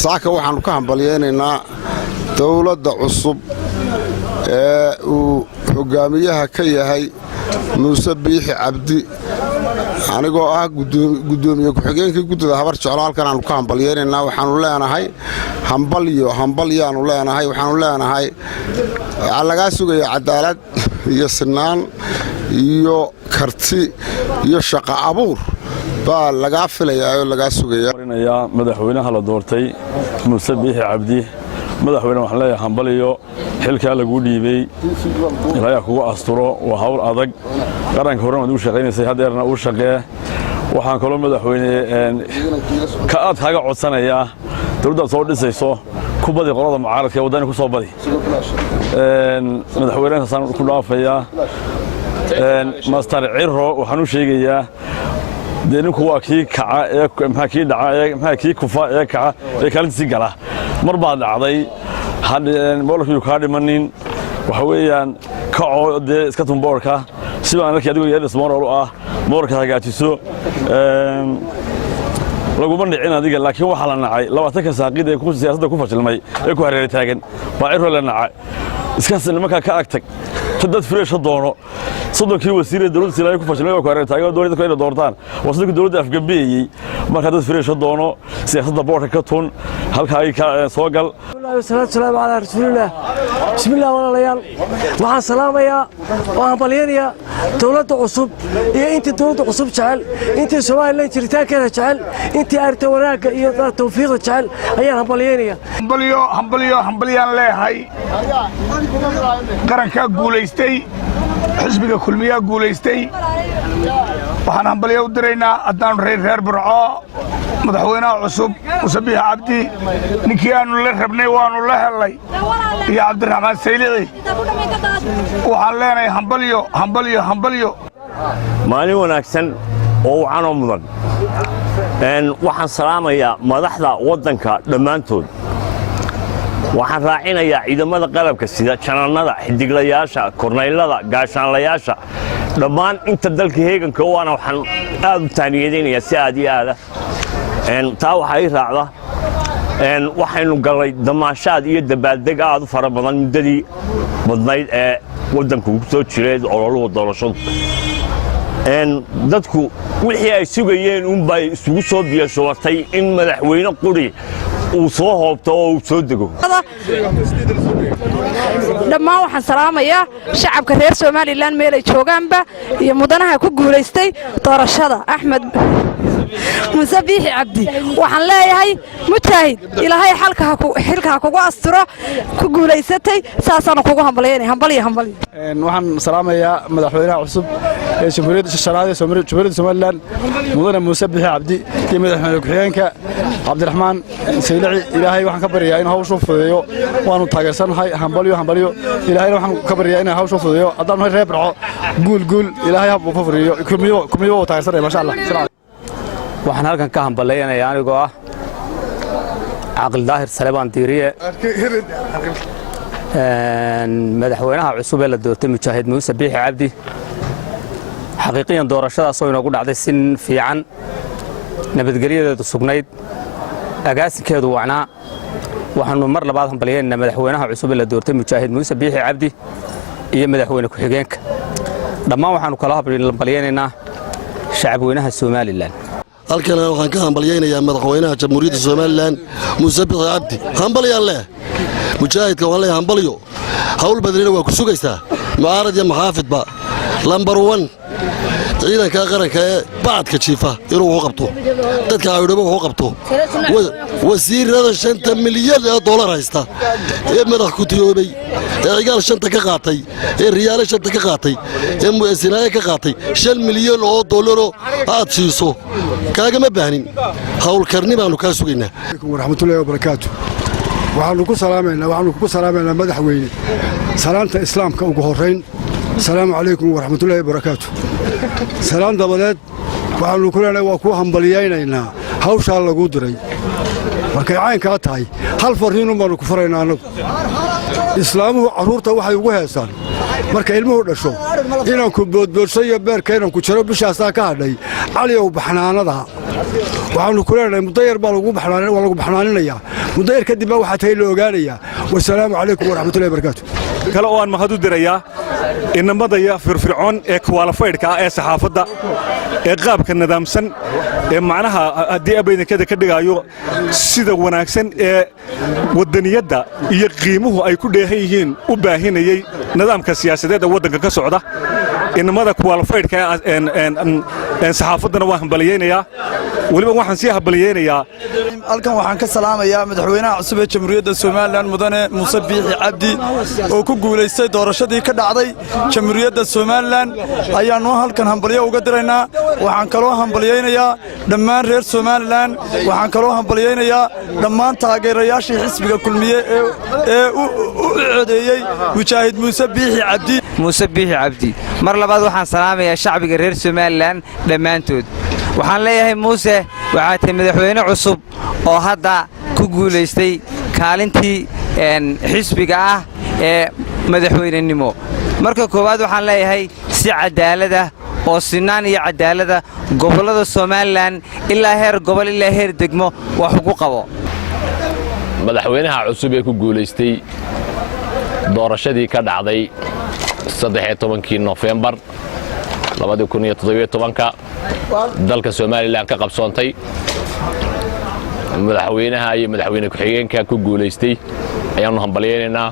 saaka waxaanu ka hambalyeynaa dawladda cusub ee uu hogaamiyaha ka yahay Muuse Biixi Cabdi anigoo ah gudoomiye ku-xigeenkii guddida habar jeclo halkan aanu ka hambalyeynaa waxaanu leenahay hambalyaanu leenahay waxaanu leenahay laga sugayo cadaalad iyo sinaan iyo karti iyo shaqo abuur baa laga filayaa oo laga sugayaa madaxweynaha la doortay Muuse Biixi Cabdi madaxweyne waxaan leeyahay hambaliyo xilka lagu dhiibay ilaahay kugu asturo waa hawl adag qaranka horena uu shaqeynayay hadeerna uu shaqeeyo waxaan kaloo madaxweyne ka aad kaga codsanaya dawladda soo dhisayso kubadda qolada mucaaradka ee waddanka ku soo badi madaxweynaha san ku dhaafaya master Cirro waxaan u sheegayaa deynku waa kii kaca ee maxaa kii dhaca maxaa kii kufa ee kaca ee kaalintiisa gala mar baad dhacday boolkii ka dhimanin waxa weeyaan kaco dee iska tumboorka sidoo aan arkay adigu yeelis moral ah moorka hagaajiso lagu bandhicin adiga laakiin waxa la nacay 20 saaqid ee ku siyaasadda ku fashilmay ee ku hareer taagan baa Cirro la nacay iska nimanka ka agtag dad fresh doono sodonkii wasiirada dawladda Soomaaliya ku fashilmay oo ku hareer taagan dawladda ku doortaan wasadka dawladda afgabeeyay marka dad fresh doono siyaasadda boorka ka toon halka ay ka soo gal sallallahu ala rasuulillah bismillah walaalayaal waxaan salaamayaa oo hambalyeynaya dawladda cusub iyo intii dawladda cusub jecel intii Soomaaliland jiritaankeeda jecel intii arrinta wanaagga iyo tawfiiqda jecel ayaan hambalyeynaya hambalyaan leeyahay qaranka guuleystay xisbiga kulmiya guuleystay waxaan hambalyo u diraynaa haddaan reer Burco madaxweynaha cusub Muuse Biixi Cabdi ninkii aanu la rabnay waanu la helay iyo Cabdiraxmaan Saylici waxaan leenahay hambalyo maalin wanaagsan oo wacan oo mudan waxaan salaamayaa madaxda waddanka dhammaantood waxaan raacinayaa ciidamada qalabka sida jananada xidiglayaasha korneylada gaashaanlayaasha dhammaan inta dalka heeganka waana waxaan aad u taaniyadeynayaa si aad iyo aada taa waxa ay raacda waxaynu galay damaashaad iyo dabaaldeg aad u fara badan muddadii badnayd ee waddanku ku soo jiray ololuhu doorashadu dadku wixii ay sugayeen bay isugu soo biyashootay in madaxweyne quri uu soo hoobto oo uu soo dego dhammaan waxaan salaamayaa shacabka reer Soomaaliland meel ay joogaanba iyo mudanaha ku guuleystay doorashada Axmed Muuse Biixi Cabdi waxaan leeyahay mujaahid ilaahay xilka kugu asturo ku guuleysatay saasana kugu hambalyeynay hambalyo waxaan salaamayaa madaxweynaha cusub ee Jamhuuriyadda Soomaaliland mudane Muuse Biixi Cabdi iyo madaxweyne ku-xigeenka Cabdiraxmaan Saylici ilaahay waxaan ka baryaa in hawshu fududeeyo waanu taageersanahay hambalyo ilaahay waxaan ka baryaa in hawshu fududeeyo haddaan reer Burco guul ilaahay ha u furiyo kumiyo taageersanay ma sha Allah waxaan halkan ka hambalyeynaya anigoo ah Aqal Daahir Salebaan Diiriye madaxweynaha cusub ee la doortay Mujaahid Muuse Biixi Cabdi xaqiiqiyan doorashadaas oo inoogu dhacday si fiican nabadgelyadeedu sugnayd agaasinkeedu wacnaa waxaanu mar labaad hambalyeynaa madaxweynaha cusub ee la doortay Mujaahid Muuse Biixi Cabdi iyo madaxweyne ku-xigeenka dhammaan waxaanu kala hambalyeynaa shacabweynaha Soomaaliland halkan waxaan ka hambalyeynayaa madaxweynaha Jamhuuriyadda Soomaaliland Muuse Biixi Cabdi hambalyaan leh mujaahidka waa leh hambalyo hawl badalina waa ku sugaysaa mucaarad iyo maxaafidba lambar 1 ciidanka qaranka ee bacadka jiifa inuu u qabto dadka awdhabo u qabto wasiirada 5 milyan oo dollar haysta ee madax ku tiyoobay ee cigaal 5 ka qaatay ee riyaal 5 ka qaatay ee mu'asinaaya ka qaatay 5 milyan oo dollar aad siiso kaagama baahnin hawl karni baanu ka sugaynaa waraxmatullaahi wa barakaatu waxaanu ku salaamaynaa madaxweyne salaanta islaamka ugu horeyn salaamu calaykum waraxmatullaahi wa barakaatu salaan dabadeed waxaanu ku leenahay waa ku hambaliyaynaynaa hawshaa lagu diray markay caynkaa tahay hal fariin baanu ku faraynaa annagu islaamuhu carruurta waxay ugu heesaan marka ilmuhu dhasho inanku boodboodso iyo beerka inanku jiro bishaasaa ka hadhay caliyow baxnaanada waxaannu ku leenahay muddo yar baa lagu baxnaaninayaa muddo yar kadib baa waxaa tahay la ogaanayaa wasalaamu calaykum waraxmatullahi wabarakaatu kale oo aan mahad u dirayaa inamadaya firfircoon ee kwalifaydhka ah ee saxaafadda ee qaabka nidaamsan ee macnaha haddii abaydankada ka dhigaayo sida wanaagsan ee waddaniyadda iyo qiimuhu ay ku dheehan yihiin u baahinayey nidaamka siyaasadeed ee waddanka ka socda inamada kwalifaydhka ee saxaafaddana waan hambaliyeynayaa weliba waxaan sii hambaliyeynayaa halkan waxaan ka salaamayaa madaxweynaha cusub ee jamhuuriyadda somalilan mudane muuse biixi cabdi oo ku guulaystay doorashadii ka dhacday jamhuuriyadda somalilan ayaannu halkan hambalyo uga diraynaa waxaan kaloo hambalyaynayaa dhammaan reer somalilan waxaan kaloo hambalyaynayaa dhammaan taageerayaashii xisbiga kulmiye ee u codeeyey mujaahid muuse biixi cabdi mar labaad waxaan salaamayaa shacbiga reer somalilan dhammaantood waxaan leeyahay muuse waxaa tahay madaxweyne cusub oo hadda ku guulaystay kaalintii xisbiga ah ee madaxweynenimo marka koowaad waxaan leeyahay si cadaalada oo sinaan iyo cadaalada gobollada somalilan ilaa heer gobol ilaa heer degmo wax ugu qabo madaxweynaha cusub ee ku guulaystay doorashadii ka dhacday 13 Noofembar 2017 dalka Soomaaliland ka qabsoontay madaxweynaha iyo madaxweyne ku-xigeenka ku guulaystay ayaanu hambalyeynaa